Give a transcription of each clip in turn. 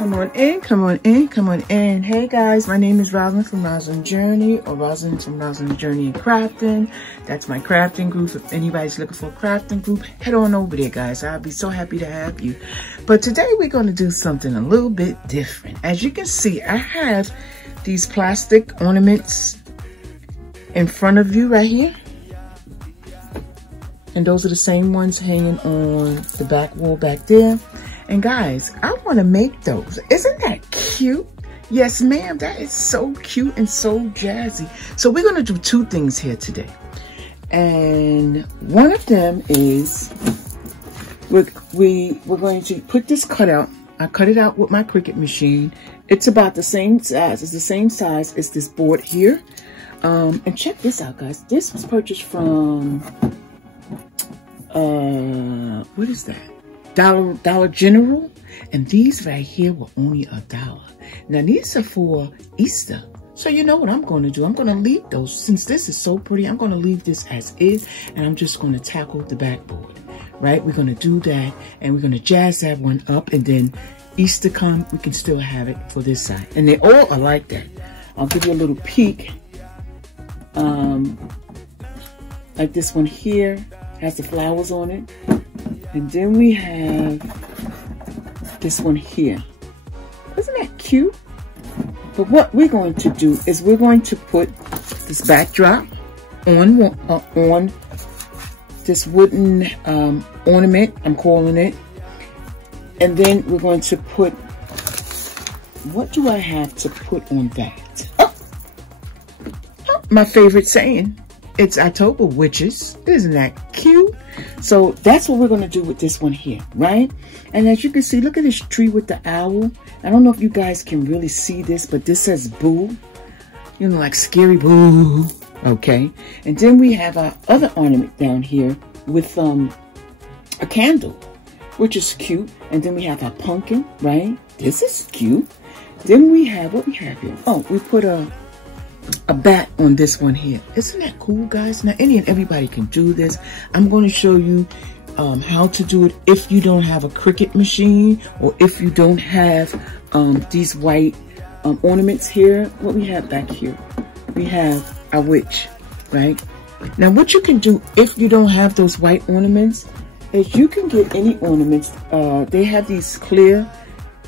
Come on in, come on in, come on in. Hey guys, my name is Rosalind from Rosalind Journey, or Rosalind from Rosalind Journey and Crafting. That's my crafting group. If anybody's looking for a crafting group, head on over there, guys. I'll be so happy to have you. But today we're going to do something a little bit different. As you can see, I have these plastic ornaments in front of you right here. And those are the same ones hanging on the back wall back there. And guys, I want to make those. Isn't that cute? Yes, ma'am. That is so cute and so jazzy. So we're going to do two things here today. And one of them is we're going to put this cutout. I cut it out with my Cricut machine. It's about the same size. It's the same size as this board here. And check this out, guys. This was purchased from, what is that? Dollar General, and these right here were only $1. Now these are for Easter, so you know what I'm going to do. I'm going to leave those, since this is so pretty. I'm going to leave this as is, and I'm just going to tackle the backboard. Right, we're going to do that, and we're going to jazz that one up, and then Easter come, we can still have it for this side, and they all are like that. I'll give you a little peek. Like this one here has the flowers on it. And then we have this one here. Isn't that cute? But what we're going to do is we're going to put this backdrop on this wooden ornament, I'm calling it. And then we're going to put, what do I have to put on that? Oh, my favorite saying. It's October witches. Isn't that cute? So that's what we're going to do with this one here, right? And as you can see, look at this tree with the owl. I don't know if you guys can really see this, but this says boo. You know, like scary boo. Okay. And then we have our other ornament down here with a candle, which is cute. And then we have our pumpkin, right? This is cute. Then we have, what we have here? Oh, we put a bat on this one here. Isn't that cool, guys? Now any and everybody can do this. I'm going to show you how to do it if you don't have a Cricut machine, or if you don't have these white ornaments here. What we have back here, we have our witch, right? Now what you can do if you don't have those white ornaments is you can get any ornaments. They have these clear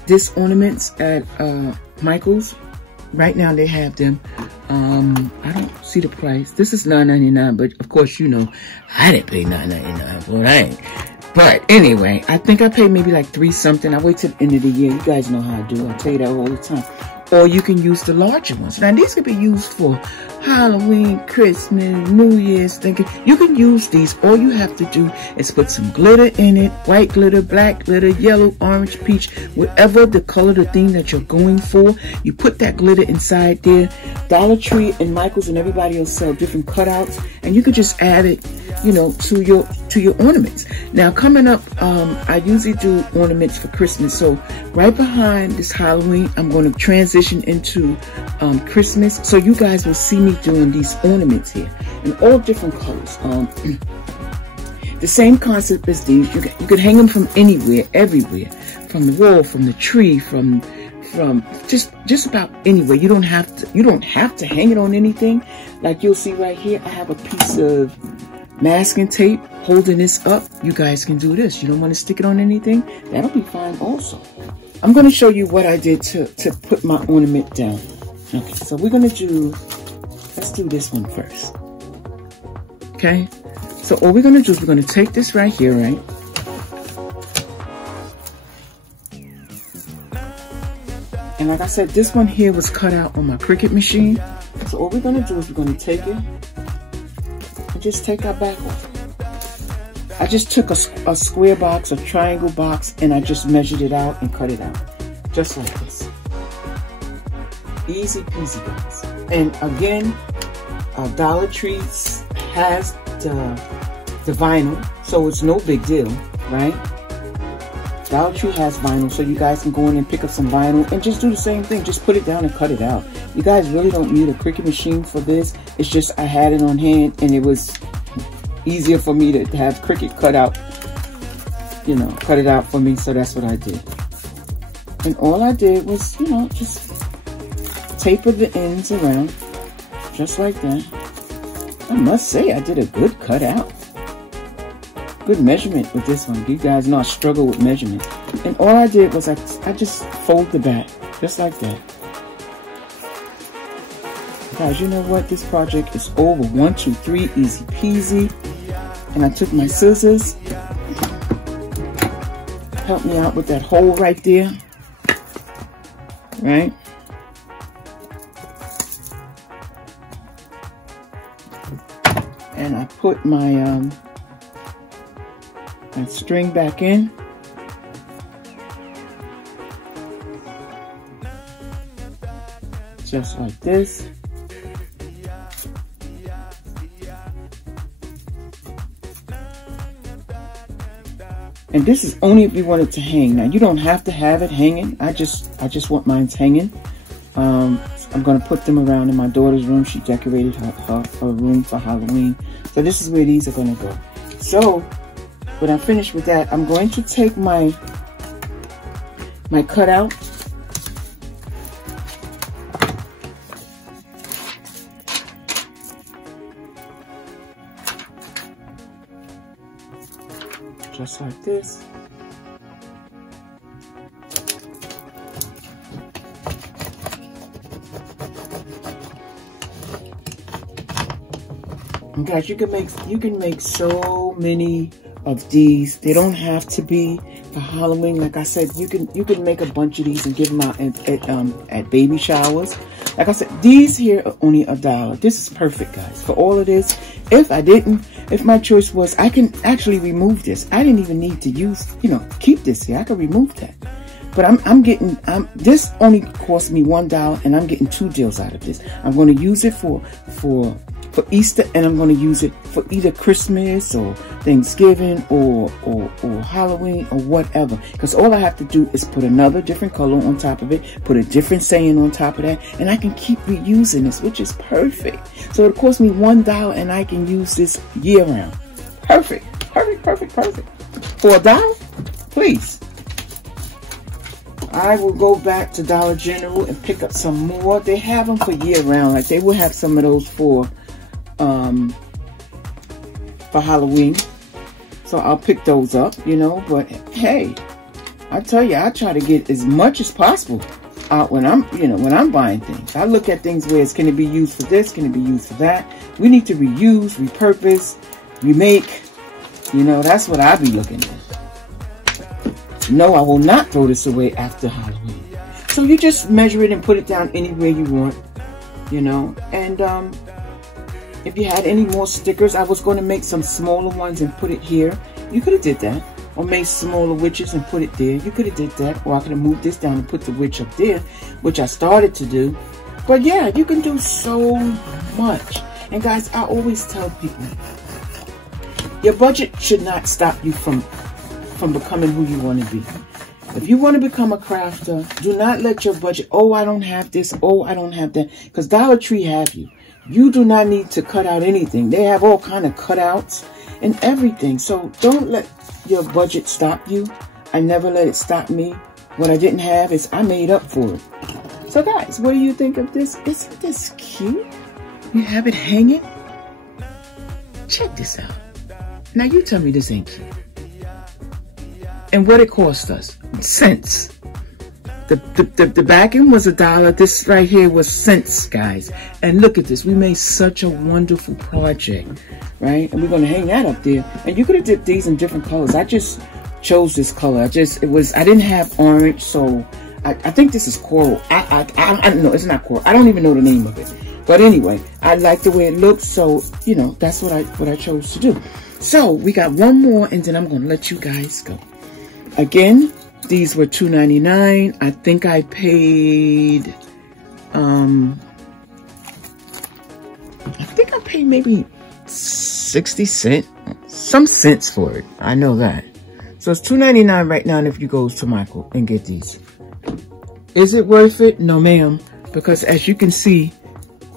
disc ornaments at Michael's. Right now they have them. I don't see the price. This is $9.99, but of course, you know, I didn't pay $9.99 for that. But anyway, I think I paid maybe like $3 something. I wait till the end of the year. You guys know how I do. I tell you that all the time. Or you can use the larger ones. Now these could be used for Halloween, Christmas, New Year's. You can use these. All you have to do is put some glitter in it. White glitter, black glitter, yellow, orange, peach, whatever the color, the theme that you're going for. You put that glitter inside there. Dollar Tree and Michael's and everybody else sell different cutouts, and you could just add it, you know, to your ornaments. Now coming up, I usually do ornaments for Christmas. So right behind this Halloween, I'm going to transition into Christmas. So you guys will see me doing these ornaments here in all different colors. The same concept as these. You could hang them from anywhere, everywhere, from the wall, from the tree, from just about anywhere. You don't have to hang it on anything. Like you'll see right here, I have a piece of masking tape holding this up. You guys can do this. You don't want to stick it on anything? That'll be fine also. I'm going to show you what I did to put my ornament down. Okay, so we're going to do, let's do this one first. Okay, so all we're going to do is we're going to take this right here, right? And like I said, this one here was cut out on my Cricut machine. So all we're going to do is we're going to take it and just take our back off. I just took a square box, a triangle box, and I just measured it out and cut it out. Just like this. Easy peasy, guys. And again, Dollar Tree has the vinyl, so it's no big deal, right? Dollar Tree has vinyl, so you guys can go in and pick up some vinyl and just do the same thing. Just put it down and cut it out. You guys really don't need a Cricut machine for this. It's just I had it on hand, and it was easier for me to have Cricut cut out, you know, cut it out for me, so that's what I did. And all I did was, you know, just taper the ends around, just like that. I must say, I did a good cutout. Good measurement with this one. You guys know I struggle with measurement. And all I did was I just fold the back, just like that. Guys, you know what? This project is over. 1, 2, 3, easy peasy. And I took my scissors. Help me out with that hole right there. Right? And I put my my string back in. Just like this. And this is only if you want it to hang. Now you don't have to have it hanging. I just want mine hanging. I'm gonna put them around in my daughter's room. She decorated her room for Halloween. So this is where these are gonna go. So when I'm finished with that, I'm going to take my cutout. Just like this. And guys, you can make so many of these. They don't have to be for Halloween. Like I said, you can make a bunch of these and give them out at baby showers. Like I said, these here are only $1. This is perfect, guys, for all of this. If my choice was, I can actually remove this. I didn't even need to use, you know, keep this here. I could remove that. But this only cost me $1, and I'm getting 2 deals out of this. I'm going to use it for Easter, and I'm going to use it for either Christmas or Thanksgiving or Halloween or whatever. Because all I have to do is put another different color on top of it, put a different saying on top of that, and I can keep reusing this, which is perfect. So it cost me $1, and I can use this year round. Perfect, perfect, perfect, perfect. For $1, please. I will go back to Dollar General and pick up some more. They have them for year round. Like they will have some of those for Halloween. So I'll pick those up, you know. But hey, I tell you, I try to get as much as possible out when I'm buying things. I look at things where can it be used for this? Can it be used for that? We need to reuse, repurpose, remake. You know, that's what I be looking at. No, I will not throw this away after Halloween. So you just measure it and put it down anywhere you want, you know. And if you had any more stickers, I was going to make some smaller ones and put it here. You could have did that. Or made smaller witches and put it there. You could have did that. Or I could have moved this down and put the witch up there, which I started to do. But yeah, you can do so much. And guys, I always tell people, your budget should not stop you from becoming who you want to be. If you want to become a crafter, do not let your budget, oh, I don't have this, oh, I don't have that. Because Dollar Tree have you. You do not need to cut out anything. They have all kind of cutouts and everything. So don't let your budget stop you. I never let it stop me. What I didn't have is I made up for it. So guys, what do you think of this? Isn't this cute? You have it hanging? Check this out. Now you tell me this ain't cute. And what it cost us? Cents. The backing was $1. This right here was cents, guys. And look at this. We made such a wonderful project, right? And we're going to hang that up there. And you could have dipped these in different colors. I just chose this color. I didn't have orange, so I think this is coral. I don't know. It's not coral. I don't even know the name of it. But anyway, I like the way it looks, so you know that's what I chose to do. So we got one more, and then I'm going to let you guys go. Again, these were $2.99. I think I paid, maybe 60 cents, some cents for it. I know that. So it's $2.99 right now. And if you go to Michael and get these, is it worth it? No, ma'am. Because as you can see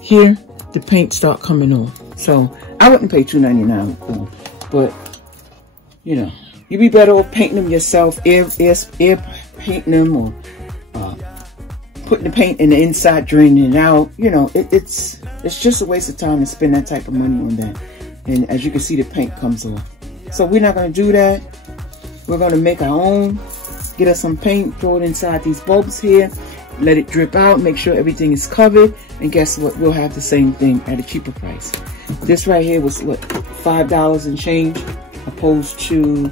here, the paint start coming off. So I wouldn't pay $2.99 for them, but you know. You'd be better off painting them yourself, air painting them, or putting the paint in the inside, draining it out. You know, it's just a waste of time to spend that type of money on that. And as you can see, the paint comes off. So we're not going to do that. We're going to make our own. Get us some paint, throw it inside these bulbs here, let it drip out, make sure everything is covered, and guess what? We'll have the same thing at a cheaper price. This right here was what, $5 and change, opposed to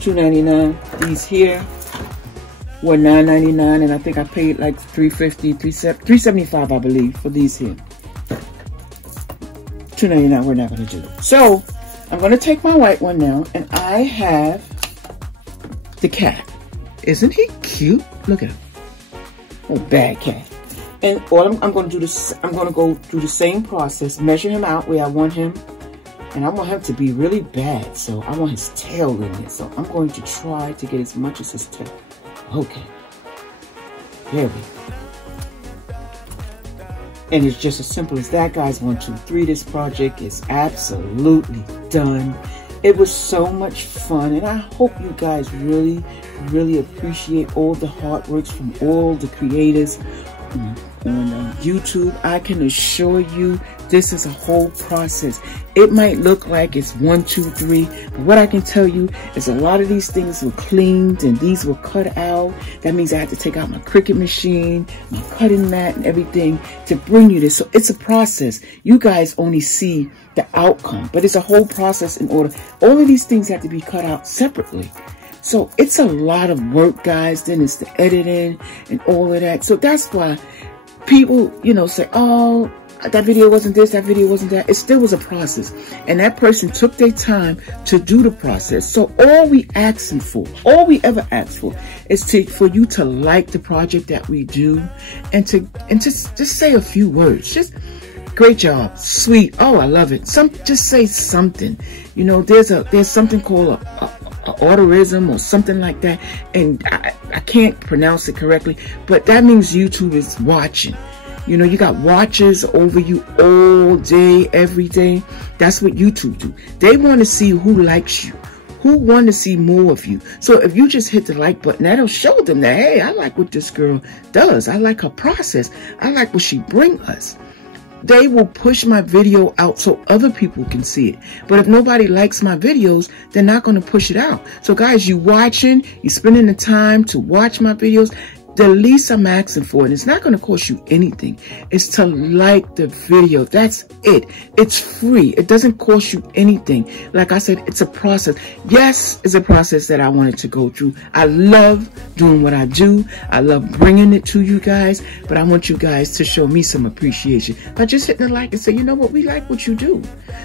$2.99. These here were $9.99, and I think I paid like $3.50, $3.75, I believe, for these here. $2.99 we're not going to do. So I'm going to take my white one now, and I have the cat. Isn't he cute? Look at him. Oh, bad cat. And all I'm going to do this, I'm going to go through the same process, measure him out where I want him, and I want him to be really bad. So I want his tail in there. So I'm going to try to get as much as his tail. Okay. There we go. And it's just as simple as that, guys. 1, 2, 3. This project is absolutely done. It was so much fun, and I hope you guys really appreciate all the hard works from all the creators on YouTube. I can assure you this is a whole process. It might look like it's 1, 2, 3, but what I can tell you is a lot of these things were cleaned and these were cut out. That means I had to take out my Cricut machine, my cutting mat and everything to bring you this. So it's a process. You guys only see the outcome, but it's a whole process in order. All of these things have to be cut out separately. So it's a lot of work, guys. Then it's the editing and all of that. So that's why people, you know, say, oh, that video wasn't this, that video wasn't that. It still was a process. And that person took their time to do the process. So all we asking for, all we ever ask for is for you to like the project that we do and just say a few words. Just great job, sweet, oh, I love it. Just say something. You know, there's something called a autorism or something like that, and I can't pronounce it correctly, but that means YouTube is watching. You know, you got watchers over you all day, every day. That's what YouTube do. They want to see who likes you, who want to see more of you. So if you just hit the like button, that'll show them that, hey, I like what this girl does. I like her process. I like what she brings us. They will push my video out so other people can see it. But if nobody likes my videos, they're not going to push it out. So guys, you watching, you spending the time to watch my videos, the least I'm asking for, and it's not going to cost you anything, is to like the video. That's it. It's free. It doesn't cost you anything. Like I said, it's a process. Yes, it's a process that I wanted to go through. I love doing what I do. I love bringing it to you guys, but I want you guys to show me some appreciation by just hitting the like and say, you know what, we like what you do.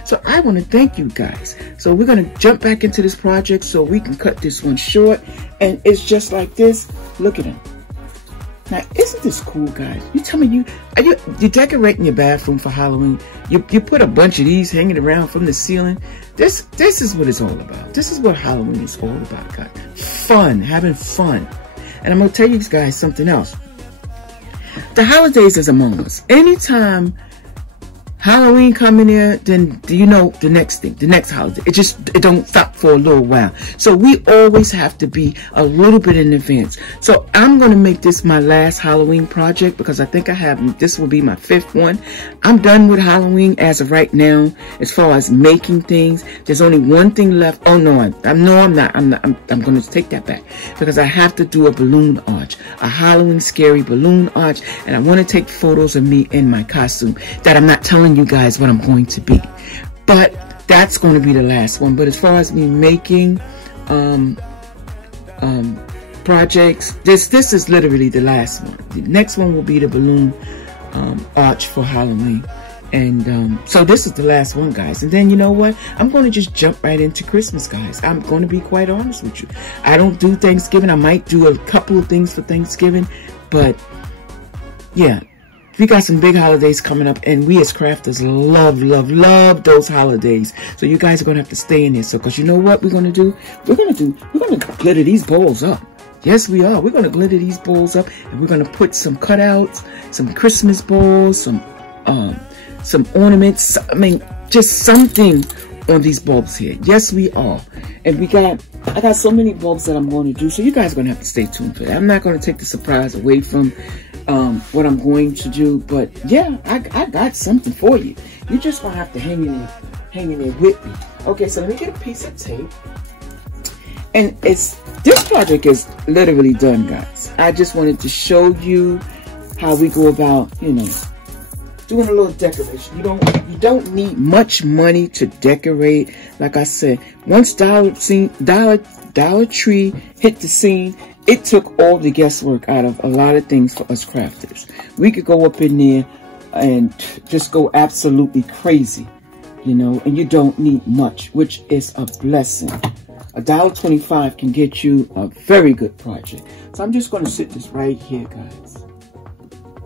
So I want to thank you guys. So we're going to jump back into this project so we can cut this one short, and it's just like this. Look at him. Now, isn't this cool, guys? You tell me, you're decorating your bathroom for Halloween. You put a bunch of these hanging around from the ceiling. This is what it's all about. This is what Halloween is all about, guys. Fun, having fun. And I'm going to tell you guys something else. The holidays is among us. Anytime Halloween come in here, then you know the next thing, the next holiday. It don't stop for a little while. So we always have to be a little bit in advance. So I'm going to make this my last Halloween project because I think this will be my 5th one. I'm done with Halloween as of right now. As far as making things, there's only one thing left. Oh no, I'm not. I'm going to take that back because I have to do a balloon arch, a Halloween scary balloon arch, and I want to take photos of me in my costume that I'm not telling you guys what I'm going to be, but that's going to be the last one. But as far as me making projects, this is literally the last one. The next one will be the balloon arch for Halloween, and so this is the last one, guys. And then you know what, I'm going to just jump right into Christmas, guys. I'm going to be quite honest with you. I don't do Thanksgiving. I might do a couple of things for Thanksgiving, but yeah, we got some big holidays coming up, and we as crafters love those holidays. So you guys are going to have to stay in there. So, because you know what we're going to do? We're going to glitter these bowls up. Yes, we are. We're going to glitter these bowls up, and we're going to put some cutouts, some Christmas balls, some ornaments. I mean, just something on these bulbs here. Yes, we are. And I got so many bulbs that I'm going to do. So you guys are going to have to stay tuned for that. I'm not going to take the surprise away from what I'm going to do. But yeah, I got something for you. You just gonna have to hang in there with me. Okay, so let me get a piece of tape. And this project is literally done, guys. I just wanted to show you how we go about, you know, doing a little decoration. You don't need much money to decorate. Like I said, once Dollar Tree hit the scene, it took all the guesswork out of a lot of things for us crafters. We could go up in there and just go absolutely crazy, you know, and you don't need much, which is a blessing. $1.25 can get you a very good project. So I'm just going to sit this right here, guys.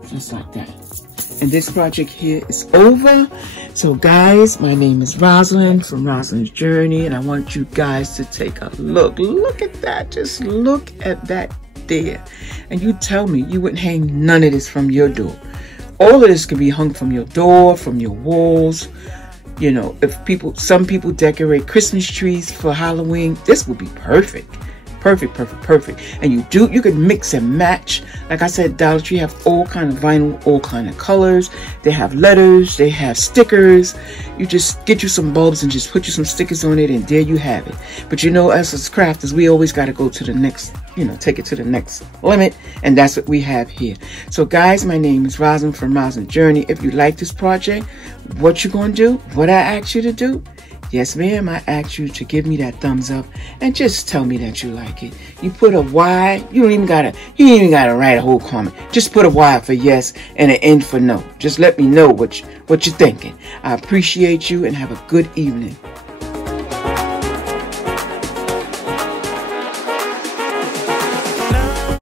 Just like that. And this project here is over. So guys, my name is Rosalind from Rosalind's Journey, and I want you guys to take a look. Look at that. Just look at that there. And you tell me you wouldn't hang none of this from your door. All of this could be hung from your door, from your walls. You know, some people decorate Christmas trees for Halloween. This would be perfect. Perfect, perfect, perfect. And you could mix and match. Like I said, Dollar Tree have all kind of vinyl, all kind of colors. They have letters, they have stickers. You just get you some bulbs and just put you some stickers on it, and there you have it. But you know, as crafters, we always got to go to the next, you know, take it to the next limit, and that's what we have here. So guys, my name is Rosalind from Rosalind's Journey. If you like this project, what you gonna do? What I asked you to do? Yes, ma'am, I asked you to give me that thumbs up and just tell me that you like it. You put a Y, you ain't even gotta write a whole comment. Just put a Y for yes and an N for no. Just let me know what you're thinking. I appreciate you and have a good evening.